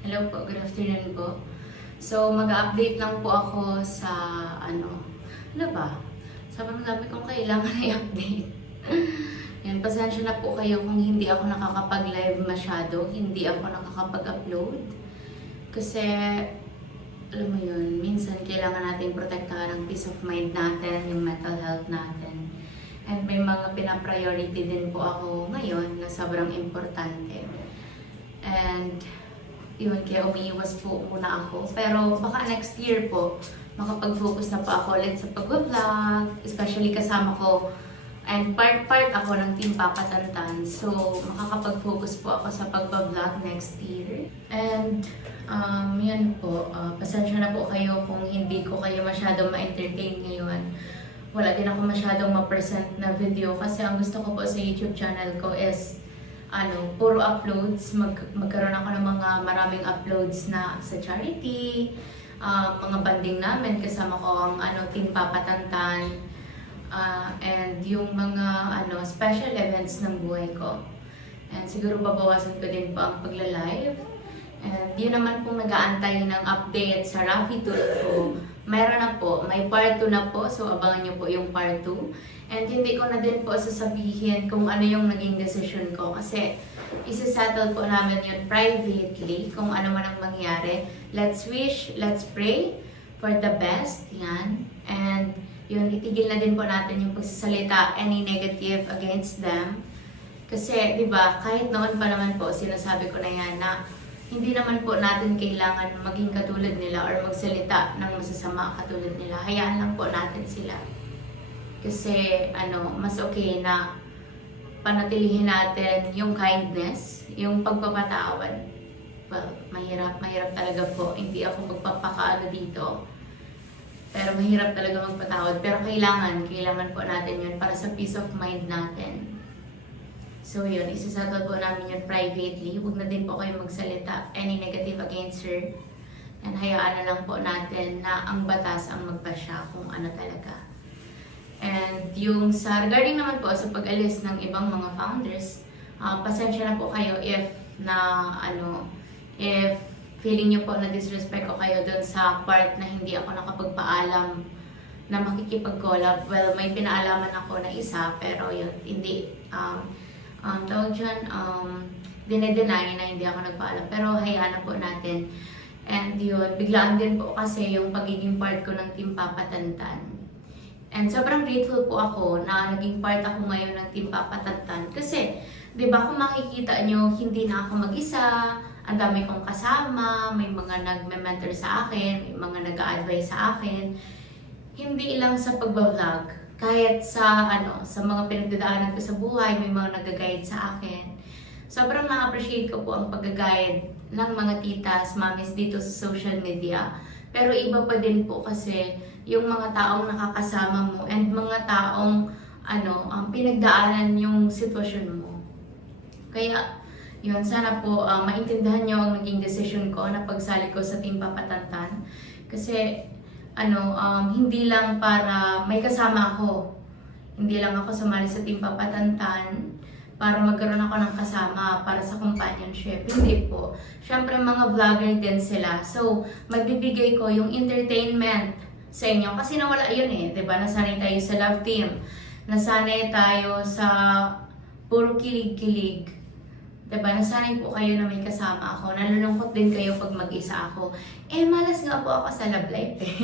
Hello po, good afternoon po. So, mag-update lang po ako sa ano ba? Sobrang dami kong kailangan i-update. Yan, pasensya na po kayo kung hindi ako nakakapag-live masyado, hindi ako nakakapag-upload. Kasi, alam mo yun, minsan kailangan natin protektahan ang peace of mind natin, yung mental health natin. And may mga pinapriority din po ako ngayon na sobrang importante. And yun, kaya umiiwas po muna ako. Pero baka next year po, makapag-focus na po ako ulit sa pag-vlog, especially kasama ko, and part ako ng Team Papa Tantan. So, makakapag-focus po ako sa pag-vlog next year. And, yun po, pasensya na po kayo kung hindi ko kayo masyadong ma-entertain ngayon. Wala din ako masyadong ma-present na video kasi ang gusto ko po sa YouTube channel ko is puro uploads, magkaroon ako ng mga maraming uploads na sa charity, mga banding namin, kasama ko ang Team Papa Tantan, and yung mga special events ng buhay ko. And siguro babawasan ko din po ang pagla-live. And yun naman pong nag-aantay ng update sa Raffy Tour ko. Meron na po, may part 2 na po, so abangan nyo po yung part 2. And hindi ko na din po sasabihin kung ano yung naging decision ko kasi isa-settle po namin yun privately kung ano man ang mangyari. Let's wish, let's pray for the best, yan. And yun, itigil na din po natin yung pagsasalita, any negative against them. Kasi, di ba, kahit noon pa naman po, sinasabi ko na yan na hindi naman po natin kailangan maging katulad nila or magsalita ng masasama katulad nila. Hayaan lang po natin sila. Kasi mas okay na panatilihin natin yung kindness, yung pagpapatawad. Well, mahirap talaga po. Hindi ako magpapakaano dito. Pero mahirap talaga magpatawad. Pero kailangan po natin yun para sa peace of mind natin. So yun, isasettle po namin yun privately. Huwag na din po kayo magsalita any negative against her. And hayaan na lang po natin na ang batas ang magpasya kung ano talaga. And yung regarding naman po sa pag-alis ng ibang mga founders, pasensya na po kayo if if feeling nyo po na disrespect ko kayo dun sa part na hindi ako nakapagpaalam na makikipag-collab. Well, may pinaalaman ako na isa, pero yun, hindi. Tawag dyan, dinedenay na hindi ako nagpaalam. Pero hayaan na po natin. And yun, biglaan din po kasi yung pagiging part ko ng Team Papa Tantan. And sobrang grateful po ako na naging part ako ngayon ng Team Papa Tantan. Kasi, di ba kung makikita nyo, hindi na ako mag-isa, ang dami kong kasama, may mga nagme-mentor sa akin, may mga nag-a-advise sa akin. Hindi lang sa pagbablog, kahit sa mga pinagdadaanan ko sa buhay, may mga nag-guide sa akin. Sobrang na-appreciate ko po ang pag-guide ng mga titas, mamis dito sa social media. Pero iba pa din po kasi yung mga taong nakakasama mo and mga taong pinagdaanan yung sitwasyon mo. Kaya, yun, sana po maintindihan nyo ang naging decision ko na pagsali ko sa Team Papa Tantan. Kasi, hindi lang para may kasama ako. Hindi lang ako sumali sa Team Papa Tantan para magkaroon ako ng kasama para sa companionship. Hindi po. Siyempre, mga vlogger din sila. So, magbibigay ko yung entertainment sa inyo. Kasi nawala yun eh. Diba? Nasanay tayo sa love team. Nasanay tayo sa puro kilig-kilig. Diba? Nasanay po kayo na may kasama ako. Nalulungkot din kayo pag mag-isa ako. Eh, malas nga po ako sa love life eh.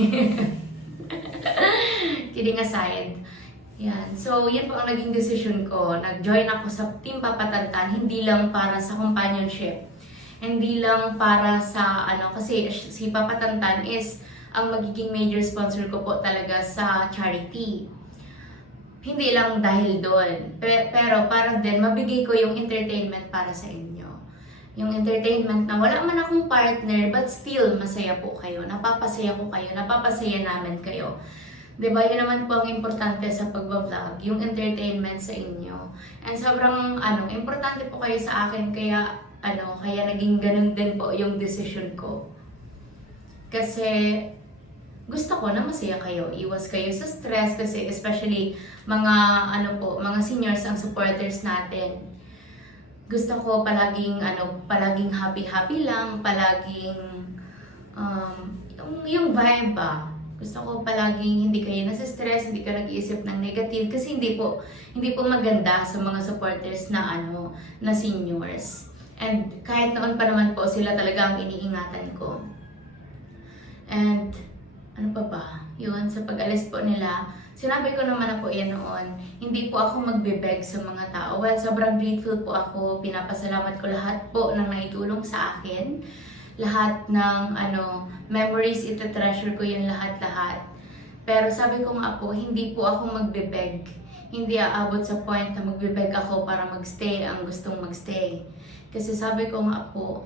Kidding aside. Yan. So, yan po ang naging decision ko. Nag-join ako sa Team Papa Tantan. Hindi lang para sa companionship. Hindi lang para sa kasi si Papa Tantan is ang magiging major sponsor ko po talaga sa charity. Hindi lang dahil doon, pero para din mabigay ko yung entertainment para sa inyo. Yung entertainment na wala man akong partner, but still masaya po kayo, napapasaya ko kayo, napapasaya namin kayo. Diba, yun naman po ang importante sa pagbablog, yung entertainment sa inyo. And sobrang importante po kayo sa akin, kaya naging ganun din po yung decision ko. Kasi gusto ko na masaya kayo, iwas kayo sa stress kasi especially mga mga seniors ang supporters natin. gusto ko palaging happy-happy lang, palaging yung vibe ba. Gusto ko palaging hindi kayo nasa-stress, hindi ka nag-iisip ng negative kasi hindi po maganda sa mga supporters na na seniors. And kahit noon pa naman po sila talaga ang iniingatan ko. And ano pa ba? Yun, sa pag-alis po nila, sinabi ko naman na po yan noon, hindi po ako magbe-beg sa mga tao. Well, sobrang grateful po ako, pinapasalamat ko lahat po ng naitulong sa akin. Lahat ng memories, ita-treasure ko yun lahat-lahat. Pero sabi ko nga po, hindi po ako magbe-beg. Hindi aabot sa point na magbe-beg ako para magstay ang gustong magstay. Kasi sabi ko nga po,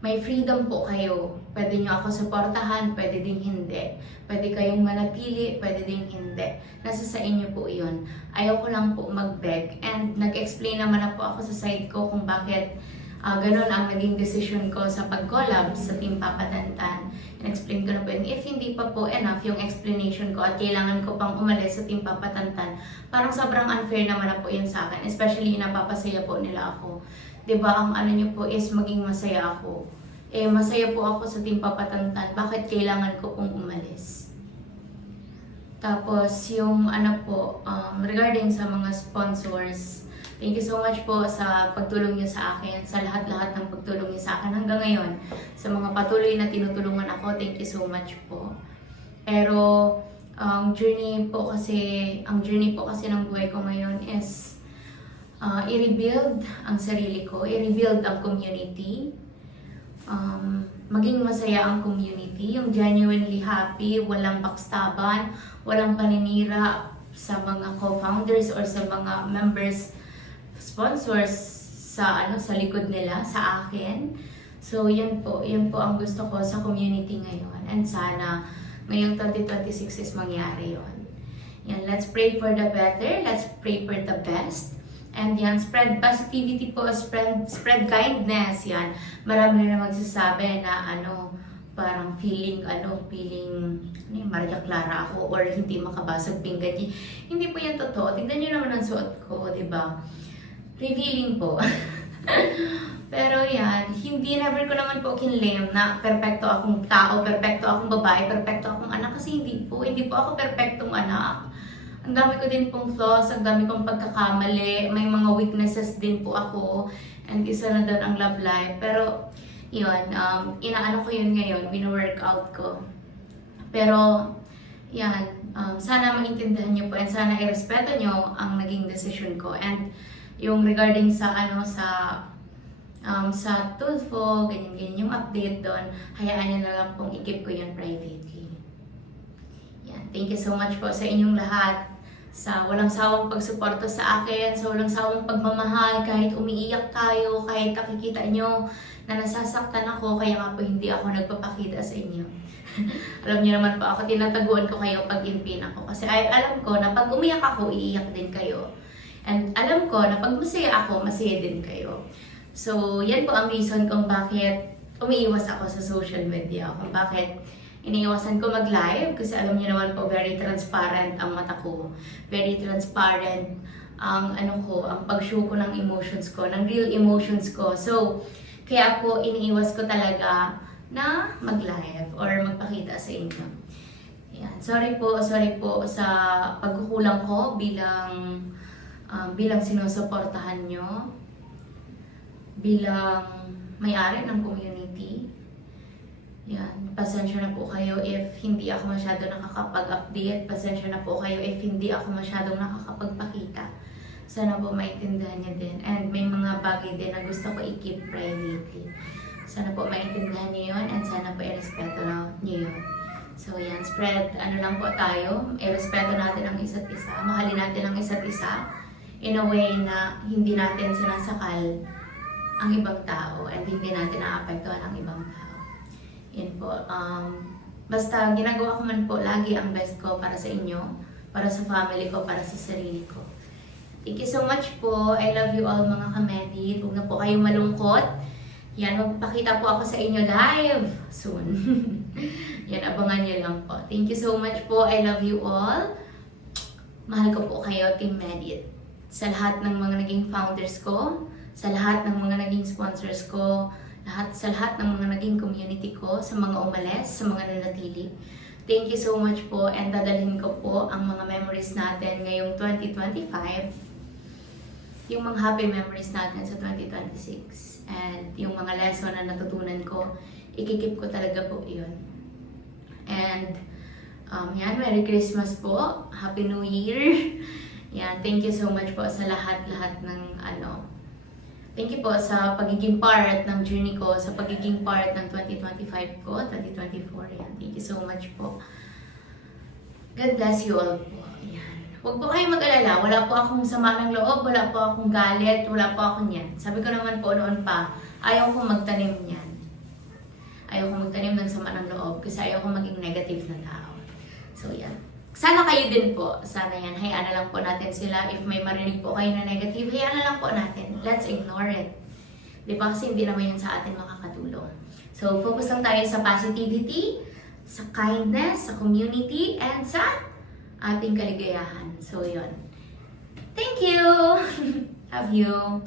may freedom po kayo. Pwede nyo ako suportahan, pwede ding hindi. Pwede kayong manatili, pwede ding hindi. Nasa sa inyo po yun. Ayaw ko lang po mag-beg. And nag-explain naman na po ako sa side ko kung bakit ganun ang naging decision ko sa pag-collab sa Team Papa Tantan. In-explain ko na po yun. If hindi pa po enough yung explanation ko at kailangan ko pang umalis sa Team Papa Tantan, parang sobrang unfair naman na po yun sa akin. Especially napapasaya po nila ako. Diba, ang niyo po is maging masaya ako. Masaya po ako sa Team Papa Tantan. Bakit kailangan ko pong umalis? Tapos, yung regarding sa mga sponsors, thank you so much po sa pagtulong niyo sa akin, sa lahat-lahat ng pagtulong niyo sa akin hanggang ngayon. Sa mga patuloy na tinutulungan ako, thank you so much po. Pero, ang journey po kasi ng buhay ko ngayon is i-rebuild ang sarili ko, i-rebuild ang community, maging masaya ang community, yung genuinely happy, walang backstaban, walang paninira sa mga co-founders or sa mga members, sponsors sa likod nila, sa akin. So yun po ang gusto ko sa community ngayon, and sana ngayong 2026 is mangyari yun. Yan, let's pray for the better, let's pray for the best. And yan, spread positivity po, spread kindness, yan. Marami na magsasabi na parang feeling Maria Clara ako or hindi makabasag pinggan niya. Hindi po yan totoo. Tignan niyo naman ang suot ko, di ba? Revealing po. Pero yan, never ko naman po kinlaim na perfecto akong tao, perfecto akong babae, perfecto akong anak kasi hindi po ako perfectong anak. Ang dami ko din pong flaws, ang dami kong pagkakamali, may mga weaknesses din po ako, and isa na doon ang love life. Pero, yun, inaano ko yun ngayon, wino-workout ko. Pero, yan, sana maintindihan nyo po, and sana i-respeto nyo ang naging decision ko. And, yung regarding sa Tulfo, ganyan-ganyan yung update doon, hayaan nyo na lang pong i-keep ko yun privately. Yan, thank you so much po sa inyong lahat. Sa walang sawang pagsuporta sa akin, sa walang sawang pagmamahal, kahit umiiyak tayo, kahit nakikita nyo na nasasaktan ako, kaya nga po hindi ako nagpapakita sa inyo. Alam niyo naman po ako, tinataguan ko kayo pag impin ako. Kasi alam ko na pag umiyak ako, iiyak din kayo. And alam ko na pag masaya ako, masaya din kayo. So, yan po ang reason kung bakit umiiwas ako sa social media, kung bakit iniiwasan ko mag-live kasi alam niyo naman po, very transparent ang mata ko. Very transparent ang ang pag-show ko ng emotions ko, ng real emotions ko. So, kaya po iniiwas ko talaga na mag-live or magpakita sa inyo. Yan. Sorry po sa pagkukulang ko bilang sinusuportahan nyo, bilang may-ari ng community. Yan, pasensya na po kayo if hindi ako masyado nakakapag-update. Pasensya na po kayo if hindi ako masyadong nakakapagpakita. Sana po maintindihan niyo din. And may mga bagay din na gusto ko i-keep privately. Sana po maintindihan niyo yun and sana po i-respeto niyo yun. So yan, lang po tayo. I-respeto natin ang isa't isa. Mahalin natin ang isa't isa in a way na hindi natin sinasakal ang ibang tao and hindi natin naapektuhan ang ibang tao. Yan po. Basta ginagawa ko man po lagi ang best ko para sa inyo, para sa family ko, para sa sarili ko. Thank you so much po. I love you all mga kamedit. Huwag na po kayong malungkot. Yan, magpakita po ako sa inyo live soon. Yan, abangan nyo lang po. Thank you so much po. I love you all. Mahal ko po kayo, Team Medit. Sa lahat ng mga naging founders ko, sa lahat ng mga naging sponsors ko, sa lahat ng mga naging community ko, sa mga umalis, sa mga nanatili. Thank you so much po, and dadalhin ko po ang mga memories natin ngayong 2025, yung mga happy memories natin sa 2026, and yung mga lesson na natutunan ko, ikikip ko talaga po yun. And yan, Merry Christmas po, Happy New Year. Yan, thank you so much po sa lahat-lahat ng thank you po sa pagiging part ng journey ko, sa pagiging part ng 2025 ko, 2024. Yan, thank you so much po. God bless you all po. Yan. Huwag po kayong mag-alala, wala po akong sama ng loob, wala po akong galit, wala po akong yan. Sabi ko naman po noon pa, ayaw kong magtanim yan. Ayaw kong magtanim ng sama ng loob kasi ayaw kong maging negative na tao. So yan. Sana kayo din po. Sana yan. Hayaan na lang po natin sila. If may marinig po kayo na negative, hayaan na lang po natin. Let's ignore it. Di ba? Kasi hindi naman yan sa atin makakatulong. So, focus lang tayo sa positivity, sa kindness, sa community, and sa ating kaligayahan. So, yun. Thank you! Love you!